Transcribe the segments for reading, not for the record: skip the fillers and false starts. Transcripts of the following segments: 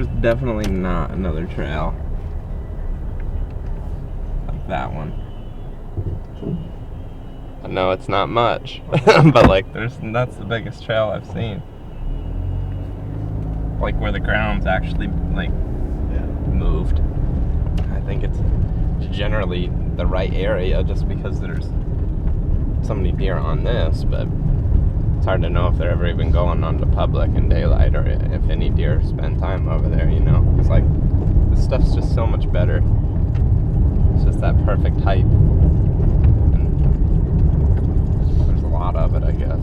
there's definitely not another trail like that one. I know it's not much, but like that's the biggest trail I've seen. Like where the ground's actually like moved. I think it's generally the right area just because there's so many deer on this, but it's hard to know if they're ever even going on the public in daylight or if any deer spend time over there, you know? It's like, this stuff's just so much better. It's just that perfect height. And there's a lot of it, I guess.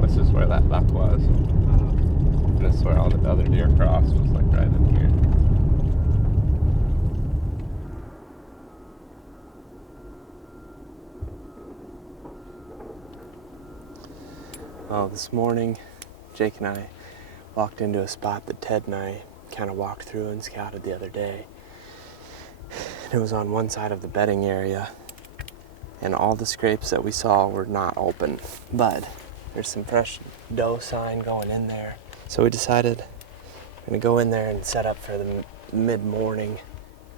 This is where that buck was. And this is where all the other deer crossed, was like right in here. Well, this morning, Jake and I walked into a spot that Ted and I kind of walked through and scouted the other day. And it was on one side of the bedding area, and all the scrapes that we saw were not open, but there's some fresh doe sign going in there. So we decided we're gonna go in there and set up for the mid-morning,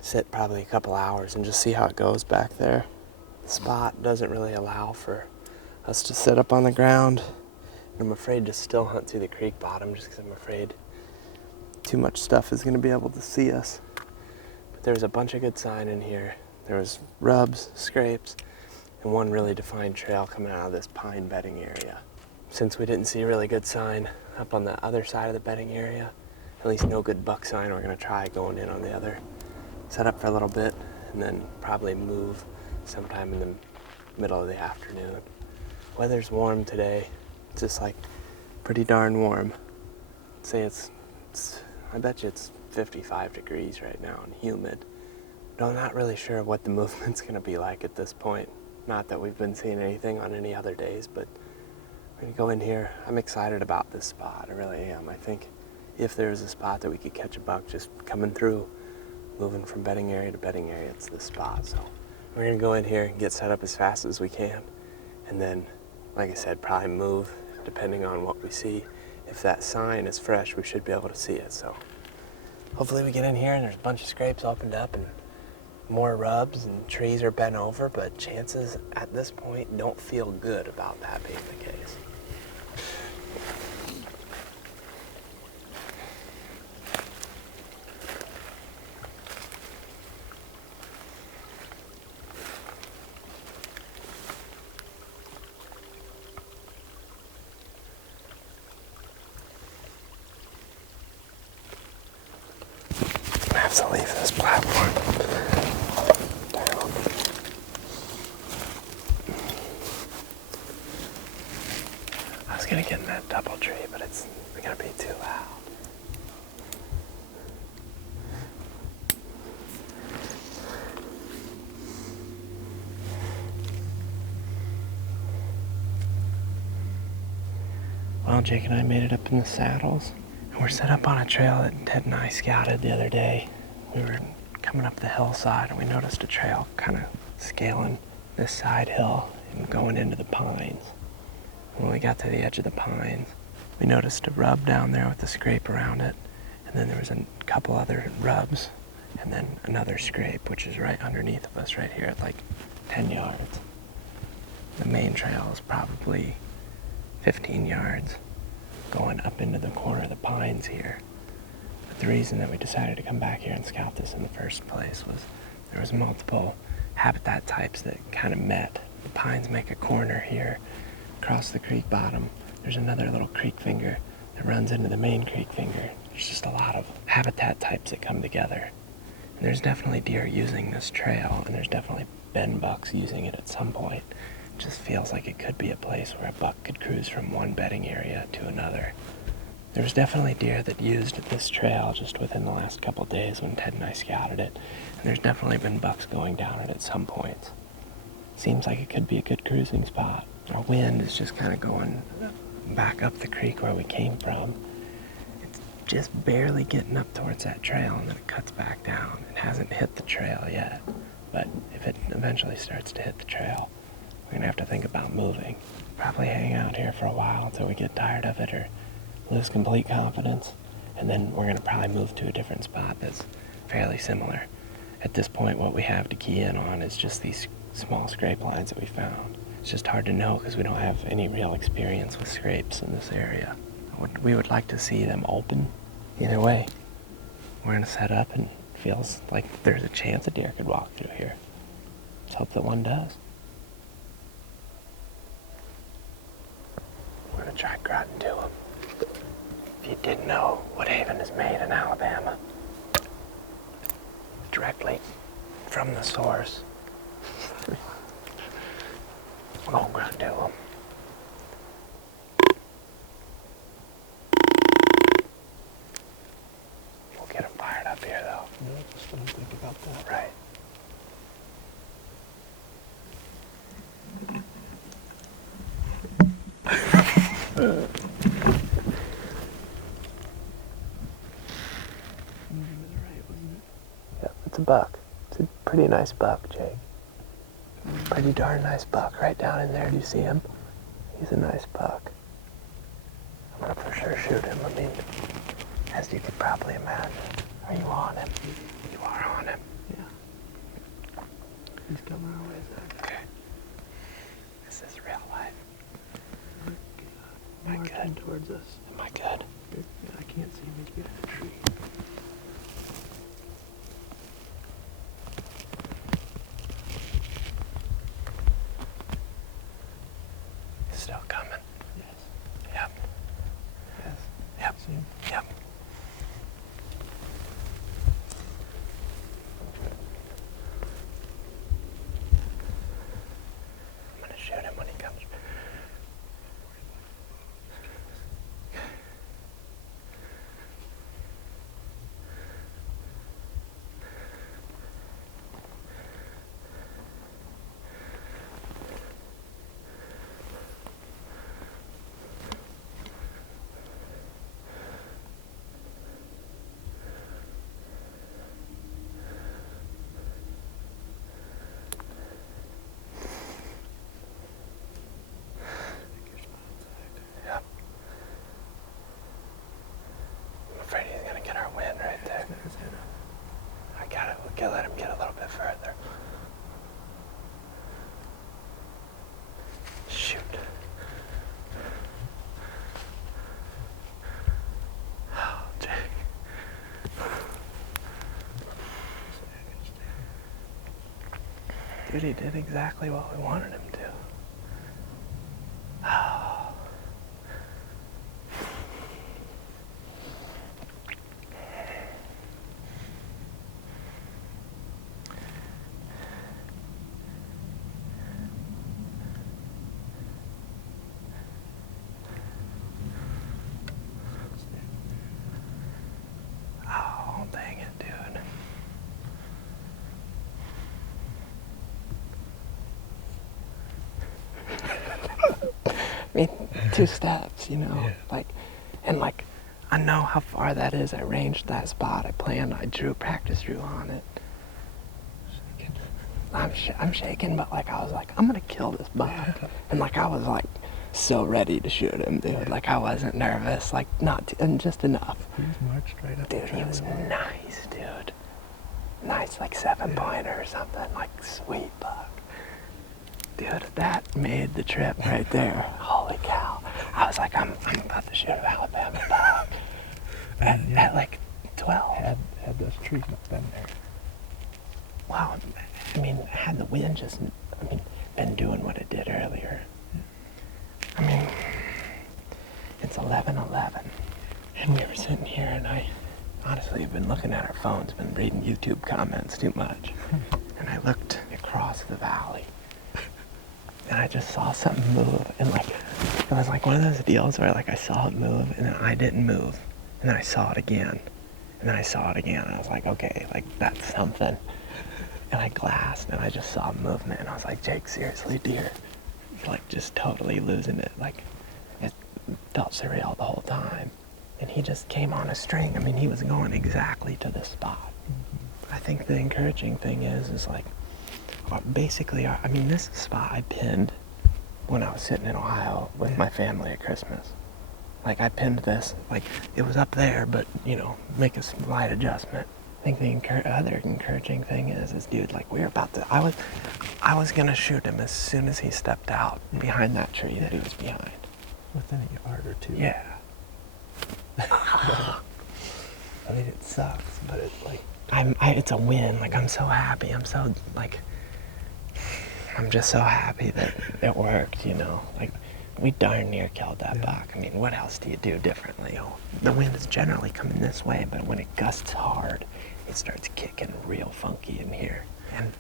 sit probably a couple hours and just see how it goes back there. The spot doesn't really allow for us to sit up on the ground. I'm afraid to still hunt through the creek bottom just because I'm afraid too much stuff is going to be able to see us. But there's a bunch of good sign in here. There was rubs, scrapes, and one really defined trail coming out of this pine bedding area. Since we didn't see really good sign up on the other side of the bedding area, at least no good buck sign, we're going to try going in on the other. Set up for a little bit and then probably move sometime in the middle of the afternoon. Weather's warm today. It's just like pretty darn warm. I'd say I bet you it's 55 degrees right now and humid. Though I'm not really sure what the movement's gonna be like at this point. Not that we've been seeing anything on any other days, but we're gonna go in here. I'm excited about this spot, I really am. I think if there's a spot that we could catch a buck just coming through, moving from bedding area to bedding area, it's this spot. So we're gonna go in here and get set up as fast as we can, and then, like I said, probably move depending on what we see. If that sign is fresh, we should be able to see it. So hopefully we get in here and there's a bunch of scrapes opened up and more rubs and trees are bent over, but chances at this point don't feel good about that being the case. I have to leave this platform down. I was gonna get in that double tree, but it's gonna be too loud. Well, Jake and I made it up in the saddles. We're set up on a trail that Ted and I scouted the other day. We were coming up the hillside and we noticed a trail kind of scaling this side hill and going into the pines. When we got to the edge of the pines, we noticed a rub down there with a scrape around it, and then there was a couple other rubs, and then another scrape, which is right underneath of us right here at like 10 yards. The main trail is probably 15 yards. Going up into the corner of the pines here. But the reason that we decided to come back here and scout this in the first place was there was multiple habitat types that kind of met. The pines make a corner here across the creek bottom. There's another little creek finger that runs into the main creek finger. There's just a lot of habitat types that come together. And there's definitely deer using this trail, and there's definitely been bucks using it at some point. Just feels like it could be a place where a buck could cruise from one bedding area to another. There was definitely deer that used this trail just within the last couple days when Ted and I scouted it, and there's definitely been bucks going down it at some points. Seems like it could be a good cruising spot. Our wind is just kind of going back up the creek where we came from. It's just barely getting up towards that trail, and then it cuts back down. It hasn't hit the trail yet, but if it eventually starts to hit the trail, we're gonna have to think about moving. Probably hang out here for a while until we get tired of it or lose complete confidence, And then we're gonna probably move to a different spot that's fairly similar. At this point, what we have to key in on is just these small scrape lines that we found. It's just hard to know because we don't have any real experience with scrapes in this area. We would like to see them open. Either way, we're gonna set up and it feels like there's a chance a deer could walk through here. Let's hope that one does. We're gonna try grunting to him. If you didn't know, Woodhaven is made in Alabama. Directly from the source. We're gonna grunt to him. We'll get him fired up here though. No, just don't think about that. Right. Yep, it's a buck. It's a pretty nice buck, Jake. Pretty darn nice buck right down in there. Do you see him? He's a nice buck. I'm gonna for sure shoot him. I mean, as you could probably imagine. Are you on him? You are on him. Yeah. He's coming our way, Zach. Okay. This is real life. Am I Marching good? towards us. Am I good? Yeah, I can't see him. He's behind a tree. Still coming. Yes. Yep. Yes. Yep. See him? Yep. I'm gonna shoot him when he comes. Yep. I'm afraid he's gonna get our wind right there. I got it. We gotta let him get a little bit further. Shoot. Oh, Jake. Dude, he did exactly what we wanted him to. Oh. Oh, dang it, dude. I mean, 2 steps, you know, Yeah. like, and like, I know how far that is. I ranged that spot. I planned. I practice drew on it. I'm shaking, but like I was like, I'm gonna kill this buck, and like I was like so ready to shoot him, dude. Yeah. Like I wasn't nervous, like not, and just enough. He was marched right up. Dude, he was nice, dude. Nice, like 7-pointer or something, like sweet buck. Dude, that made the trip right there. Holy cow. I was like, I'm about to shoot an Alabama buck. At like 12. Had those trees not been there. Wow, I mean, had the wind just, been doing what it did earlier. I mean, it's 11:11, and we were sitting here, and I honestly have been looking at our phones, been reading YouTube comments too much, and I looked across the valley, and I just saw something move, and like, it was like one of those deals where like I saw it move, and then I didn't move, and then I saw it again, and then I saw it again, and I was like, okay, like that's something. And I glassed, and I just saw movement, and I was like, Jake, seriously, deer? Like, just totally losing it. Like, it felt surreal the whole time. And he just came on a string. I mean, he was going exactly to this spot. I think the encouraging thing is like, basically, I mean, this spot I pinned when I was sitting in Ohio with my family at Christmas. Like I pinned this, like it was up there, but you know, make a slight adjustment. I think the other encouraging thing is dude, like we were about to, I was gonna shoot him as soon as he stepped out behind that tree that he was behind. Within a yard or two. Yeah. I mean, it sucks, but it's like... It's a win. Like, I'm so happy. I'm so, like... I'm just so happy that it worked, you know? Like, we darn near killed that buck. I mean, what else do you do differently? Oh, the wind is generally coming this way, but when it gusts hard, it starts kicking real funky in here. And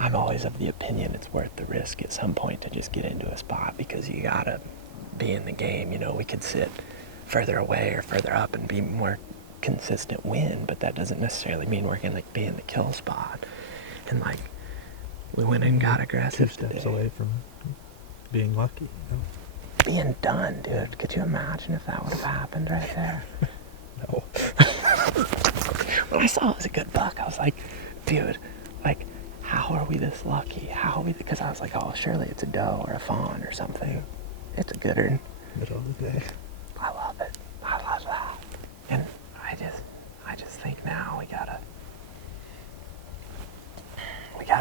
I'm always of the opinion it's worth the risk at some point to just get into a spot because you gotta be in the game. You know, we could sit further away or further up and be more consistent wind, but that doesn't necessarily mean we're gonna be in the kill spot. And like, we went and got aggressive 2 steps today. away from being lucky. You know? Being done, dude. Could you imagine if that would have happened right there? No. When I saw it was a good buck, I was like, dude, like, how are we this lucky? How are we? Because I was like, oh, surely it's a doe or a fawn or something. It's a good one. Middle of the day. I love it. I love that. And I just think now we gotta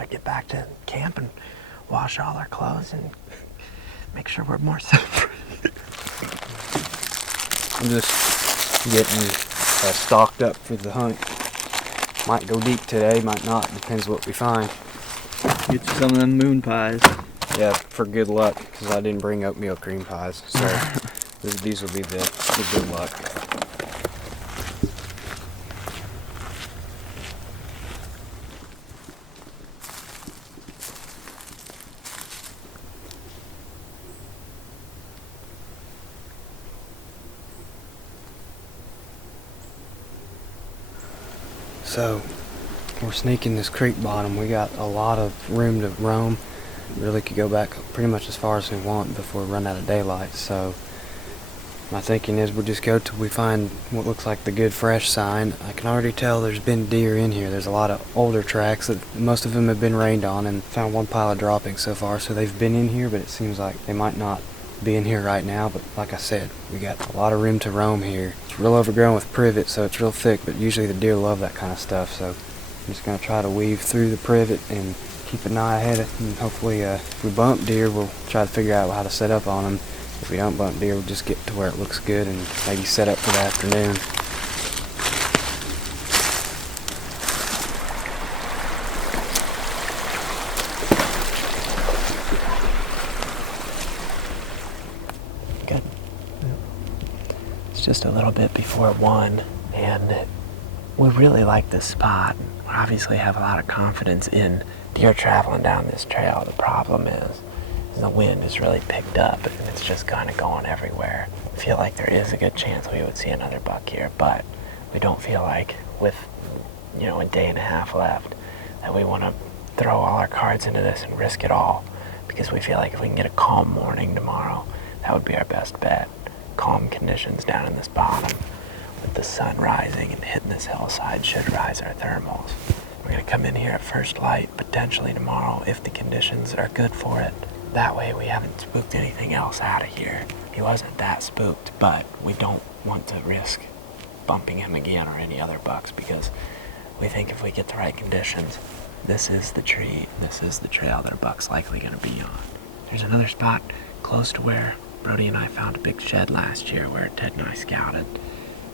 get back to camp and wash all our clothes and make sure we're more safe. I'm just getting stocked up for the hunt. Might go deep today, might not. Depends what we find. Get you some of them moon pies. Yeah, for good luck, because I didn't bring oatmeal cream pies. So these will be the good luck. So, we're sneaking this creek bottom. We got a lot of room to roam. Really could go back pretty much as far as we want before we run out of daylight. So, my thinking is we'll just go till we find what looks like the good fresh sign. I can already tell there's been deer in here. There's a lot of older tracks that most of them have been rained on, and found one pile of droppings so far. So they've been in here, but it seems like they might not be in here right now. But like I said, we got a lot of room to roam here. It's real overgrown with privet, so it's real thick, but usually the deer love that kind of stuff. So I'm just gonna try to weave through the privet and keep an eye ahead, and hopefully if we bump deer, we'll try to figure out how to set up on them. If we don't bump deer, we'll just get to where it looks good and maybe set up for the afternoon. Good. It's just a little bit before 1, and we really like this spot. We obviously have a lot of confidence in deer traveling down this trail. The problem is the wind has really picked up and it's just kind of going everywhere. I feel like there is a good chance we would see another buck here, but we don't feel like with, you know, a day and a half left that we want to throw all our cards into this and risk it all, because we feel like if we can get a calm morning tomorrow, that would be our best bet. Calm conditions down in this bottom with the sun rising and hitting this hillside should rise our thermals. We're going to come in here at first light potentially tomorrow if the conditions are good for it. That way we haven't spooked anything else out of here. He wasn't that spooked, but we don't want to risk bumping him again or any other bucks, because we think if we get the right conditions, this is the tree, this is the trail that a buck's likely going to be on. There's another spot close to where Brody and I found a big shed last year where Ted and I scouted.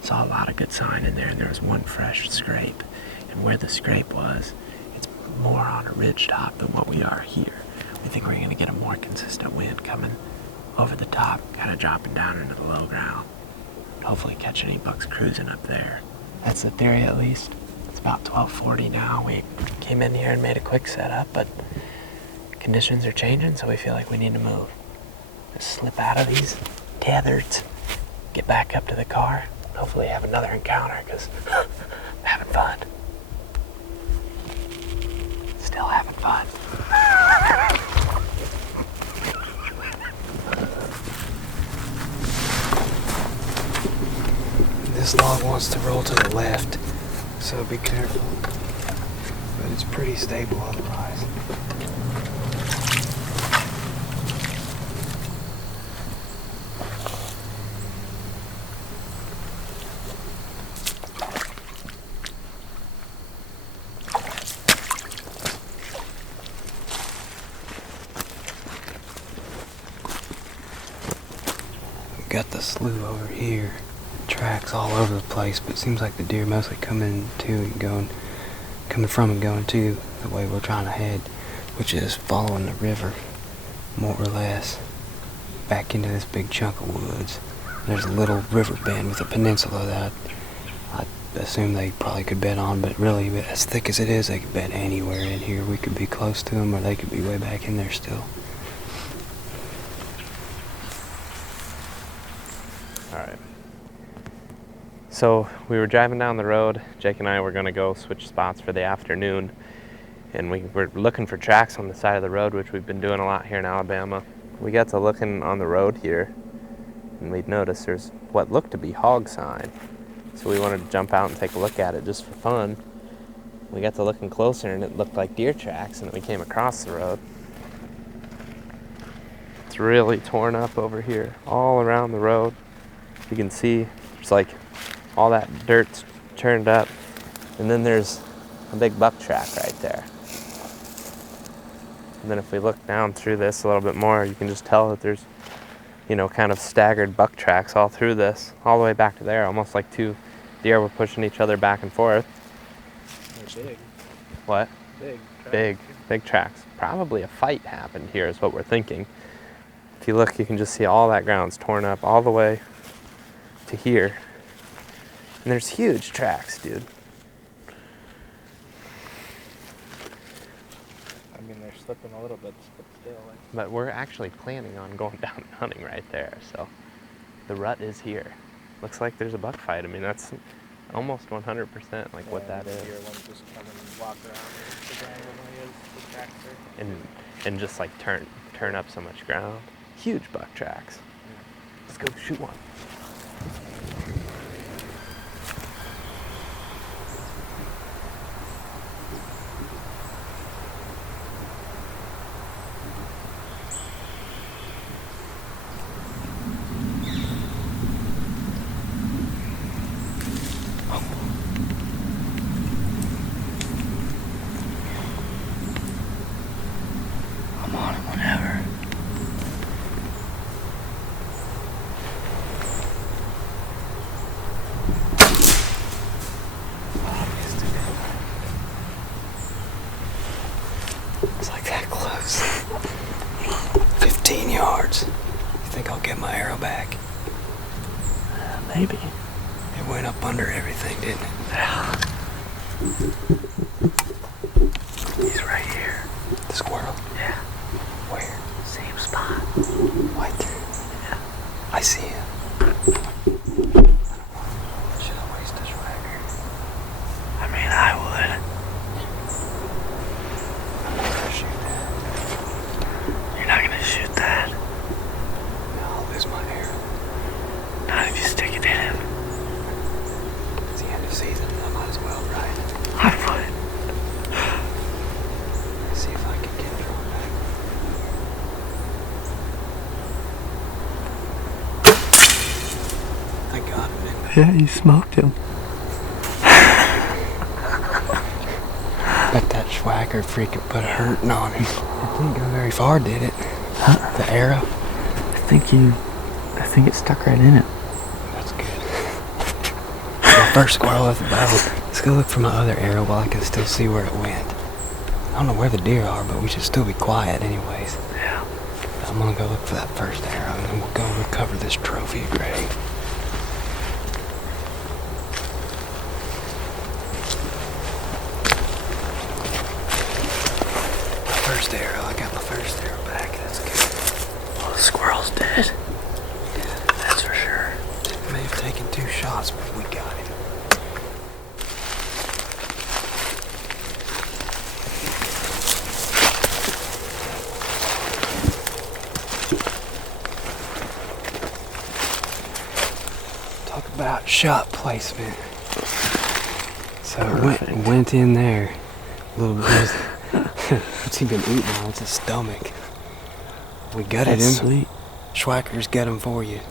Saw a lot of good sign in there, and there was one fresh scrape. And where the scrape was, it's more on a ridge top than what we are here. We think we're going to get a more consistent wind coming over the top, kind of dropping down into the low ground. Hopefully catch any bucks cruising up there. That's the theory, at least. It's about 12:40 now. We came in here and made a quick setup, but conditions are changing, so we feel like we need to move. Just slip out of these tethers, get back up to the car, hopefully have another encounter, because I'm having fun. Still having fun. This log wants to roll to the left, so be careful. But it's pretty stable otherwise. got the slough over here. Tracks all over the place, but it seems like the deer mostly coming from and going to the way we're trying to head, which is following the river, more or less, back into this big chunk of woods. There's a little river bend with a peninsula that I assume they probably could bet on, but really, as thick as it is, they could bet anywhere in here. We could be close to them, or they could be way back in there still. All right. So we were driving down the road. Jake and I were going to go switch spots for the afternoon, and we were looking for tracks on the side of the road, which we've been doing a lot here in Alabama. We got to looking on the road here, and we'd noticed there's what looked to be hog sign. So we wanted to jump out and take a look at it just for fun. We got to looking closer, and it looked like deer tracks, and then we came across the road. It's really torn up over here, all around the road. You can see there's like all that dirt's turned up, and then there's a big buck track right there. And then if we look down through this a little bit more, you can just tell that there's, kind of staggered buck tracks all through this, all the way back to there, almost like two deer were pushing each other back and forth. They're big. What? Big. Tracks. Big tracks. Probably a fight happened here is what we're thinking. If you look, you can just see all that ground's torn up all the way to here. And there's huge tracks, dude. I mean, they're slipping a little bit, but still. But we're actually planning on going down and hunting right there, so the rut is here. Looks like there's a buck fight. I mean, that's almost 100% like what that is. Deer want to just come and walk around the ground as the tracks are. And just like turn up so much ground. Huge buck tracks. Let's go shoot one. I'm on it whenever. It's like that close. 15 yards. You think I'll get my arrow back? Maybe. It went up under everything, didn't it? Yeah. He's right here. The squirrel? Yeah. Where? Same spot. Right there. Yeah. I see him. Should I waste this swagger? I mean, I would. I'm not gonna shoot that. You're not gonna shoot that. I'll lose my arrow. Not if you stick it in him. It's the end of season. I might as well, right? I would. Let's see if I can get drawn back. I got him, didn't I? Yeah, you smoked him. Bet that swagger freaking put a hurting on him. It didn't go very far, did it? Huh? The arrow? I think it stuck right in it. That's good. My first squirrel at the bow. Let's go look for my other arrow while I can still see where it went. I don't know where the deer are, but we should still be quiet anyways. Yeah. I'm gonna go look for that first arrow, and then we'll go recover this trophy grave. First arrow, I got my first arrow back. That's good. Well, the squirrel's dead. Yeah. That's for sure. May have taken 2 shots, but we got him. Talk about shot placement. So it went in there a little bit. What's he been eating on? It's his stomach. We gutted That's him. sweet. Schwacker's got him for you.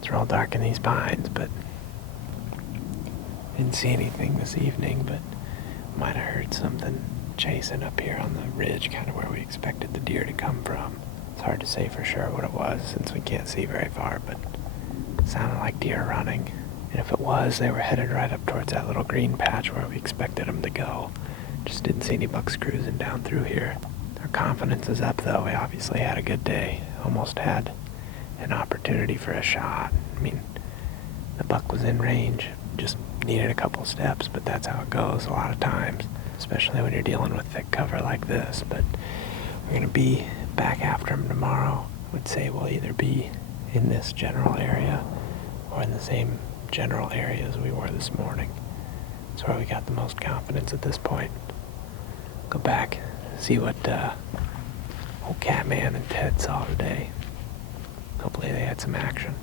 It's real dark in these pines, but didn't see anything this evening, but might have heard something chasing up here on the ridge, kind of where we expected the deer to come from. It's hard to say for sure what it was since we can't see very far, but it sounded like deer running. And if it was, they were headed right up towards that little green patch where we expected them to go. Just didn't see any bucks cruising down through here. Our confidence is up though. We obviously had a good day. Almost had an opportunity for a shot. I mean, the buck was in range. Just needed a couple steps, but that's how it goes a lot of times, especially when you're dealing with thick cover like this. But we're going to be back after him tomorrow. I would say we'll either be in this general area or in the same general area as we were this morning. That's where we got the most confidence at this point. Go back, see what old Catman and Ted saw today. Hopefully they had some action.